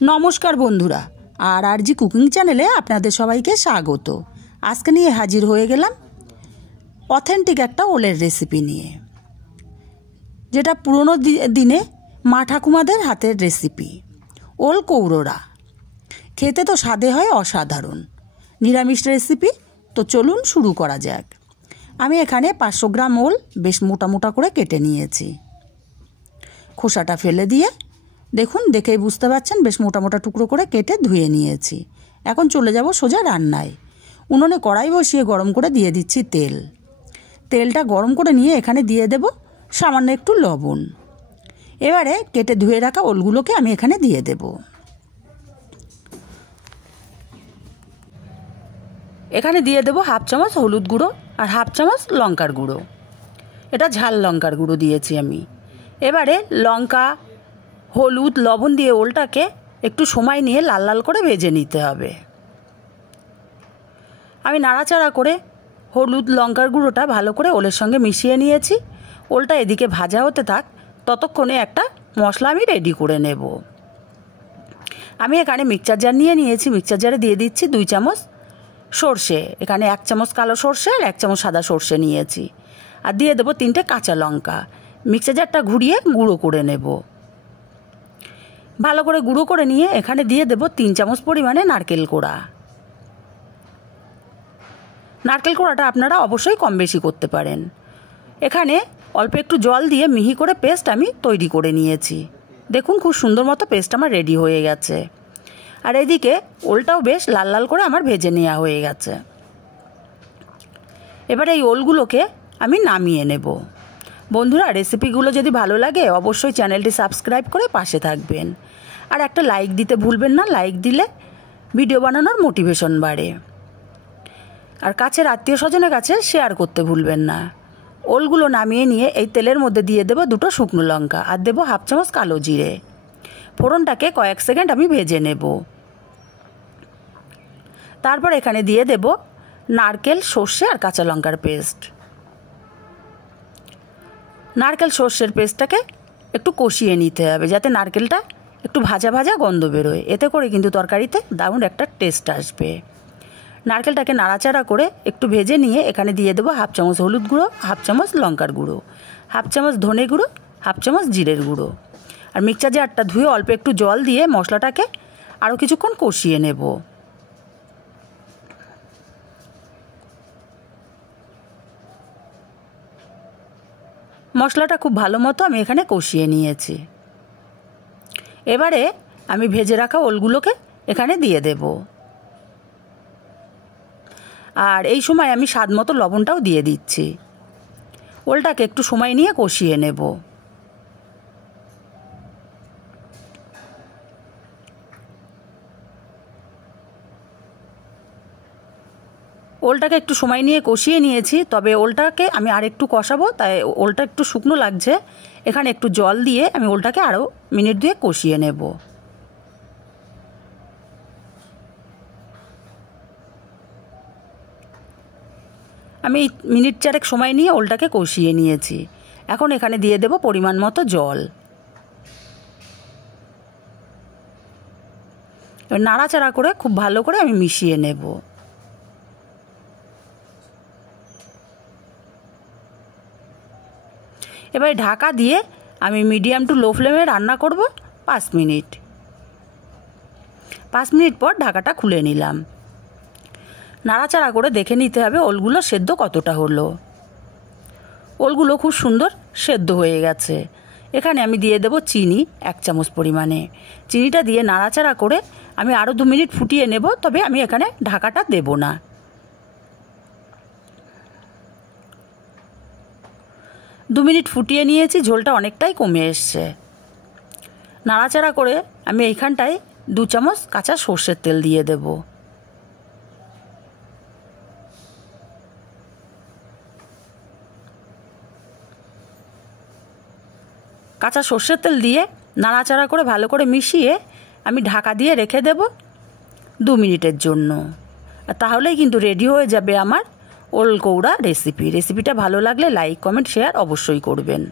नमस्कार बंधुरा और आरजी कुकिंग चैनेले आपनादेर सबाइके स्वागत। आजके निये हाजिर हये गेलाम अथेंटिक एकटा ओलेर रेसिपि निये, जेटा पुरोनो दिने मा ठाकुमादेर हातेर रेसिपि। ओल कौड़ोरा खेते तो स्वादे हय असाधारण, निरामिष रेसिपि। तो चलुन शुरू करा जाक। आमी एखाने 500 ग्राम ओल बेश मोटा मोटा करे केटे नियेछि। खोसाटा फेले दिए देखुन देखेई बुझते पारछेन बेश मोटा मोटा टुकरो करे केटे धुए नियेछि। एखन चले जाबो सोजा रान्नाय। उनुने कड़ाई बसिए गरम करे दिए दिচ্ছি तेल। तेलटा गरम करे निये एखाने दिए देब सामान्य एकटु लवण। एबारे केटे धुए राखा ओलगुलोके आमी एखाने दिए देब। एखाने दिए देब हाफ चामच हलुद गुड़ो और हाफ चामच लंकार गुड़ो। एटा झाल लंकार गुड़ो दिएछि आमी। एबारे लंका हलुद लवण दिए ओलटाके एकटु समय निये लाल लाल करे भेजे निते हबे। आमी नाड़ाचाड़ा करे हलुद लंकार गुड़ोटा भालो करे ओलेर संगे मिशिए नियेछि। ओलटा एदिके भाजा होते थाक, ततक्षणे एकटा मशला आमी रेडी करे नेब। आमी एखाने मिक्सचार जार निये नियेछि। मिक्सचार जारे दिए दिচ্ছি 2 चामच सर्षे। एखाने 1 चामच कालो सर्षे और 1 चामच सादा सर्षे नियेछि। और दिए देब 3টে काँचा लंका। मिक्सचार जारटा घुरिए गुड़ो करे नेब। भालो करे गुड़ो करे निये एखाने दिए देब 3 चामच परिमाणे नारकेल कोड़ा। नारकेल कोड़ाटा आपनारा अवश्यई कम बेशी करते पारेन। एखाने अल्प एकटु जल दिए मिहि करे पेस्ट आमी तैरी करे नियेछि। देखुन खूब सुंदर मतो पेस्ट आमार रेडी हये गेছে। और एदिके ओलटाओ बेश लाल लाल करे आमार भेजे नेওয়া हये गेছে। एबारे এই ओलगुलोके आमी नामिয়ে नेब। बंधुरा रेसिपिगुलो यदि भालो लागे अवश्यई चैनलटी सबस्क्राइब करे पाशे थाकबेन और एक लाइक दीते भूलबेन ना। लाइक दिले भिडियो बानानोर मोटिवेशन बाड़े। और काछेर आत्मीय स्वजनेर काछे शेयार करते भूलबेन ना। ओलगुलो नामिয়ে निये এই তেলের মধ্যে দিয়ে দেব 2টো শুকনো লঙ্কা আর দেব হাফ চামচ কালো জিরে। ফোড়নটাকে কয়েক সেকেন্ড আমি ভেজে নেব। তারপর এখানে দিয়ে দেব নারকেল সরষে আর কাঁচা লঙ্কার পেস্ট। নারকেল সরষের পেস্টটাকে একটু কষিয়ে নিতে হবে যাতে নারকেলটা একটু ভাজা ভাজা গন্ধ বেরোয়। এতে করে কিন্তু তরকারিতে দারুণ একটা টেস্ট আসবে। নারকেলটাকে নাড়াচাড়া করে একটু ভেজে নিয়ে এখানে দিয়ে দেব হাফ চামচ হলুদ গুঁড়ো, হাফ চামচ লঙ্কার গুঁড়ো, হাফ চামচ ধনে গুঁড়ো, হাফ চামচ জিরের গুঁড়ো। আর মিক্সচার জারটা ধুয়ে অল্প একটু জল দিয়ে মশলাটাকে আরও কিছুক্ষণ কষিয়ে নেব। মশলাটা খুব ভালো মতো আমি এখানে কষিয়ে নিয়েছি। এবারে আমি ভেজে রাখা ওলগুলোকে এখানে দিয়ে দেব। আর এই সময় আমি স্বাদ মতো লবণটাও দিয়ে দিচ্ছি। ওলটাকে একটু সময় নিয়ে কষিয়ে নেব। ওলটাকে একটু সময় নিয়ে কষিয়ে নিয়েছি, তবে ওলটাকে আমি আর একটু কষাবো, তাই ওলটা একটু শুকনো লাগছে। এখানে একটু জল দিয়ে আমি ওলটাকে আরও মিনিট 2 কষিয়ে নেব। আমি মিনিট 4 সময় নিয়ে ওলটাকে কষিয়ে নিয়েছি। এখন এখানে দিয়ে দেব পরিমাণ মতো জল। এবার নাড়াচাড়া করে খুব ভালো করে আমি মিশিয়ে নেব। এবার ঢাকা দিয়ে আমি মিডিয়াম টু লো ফ্লেমে রান্না করব 5 মিনিট। 5 মিনিট পর ঢাকাটা খুলে নিলাম। নাড়াচাড়া করে দেখে নিতে হবে ওলগুলো সেদ্ধ কতটা হলো। ওলগুলো খুব সুন্দর সেদ্ধ হয়ে গেছে। এখানে আমি দিয়ে দেব চিনি 1 চামচ পরিমাণে। চিনিটা দিয়ে নাড়াচাড়া করে আমি আরও 2 মিনিট ফুটিয়ে নেব, তবে আমি এখানে ঢাকাটা দেব না। 2 মিনিট ফুটিয়ে নিয়েছি, ঝোলটা অনেকটাই কমে এসছে। নাড়াচাড়া করে আমি এইখানটায় 2 চামচ কাঁচা সর্ষের তেল দিয়ে দেব। কাঁচা সর্ষের তেল দিয়ে নাড়াচাড়া করে ভালো করে মিশিয়ে আমি ঢাকা দিয়ে রেখে দেব 2 মিনিটের জন্য। তাহলেই কিন্তু রেডি হয়ে যাবে আমার ওল কৌড়া রেসিপি। রেসিপিটা ভালো লাগলে লাইক, কমেন্ট, শেয়ার অবশ্যই করবেন।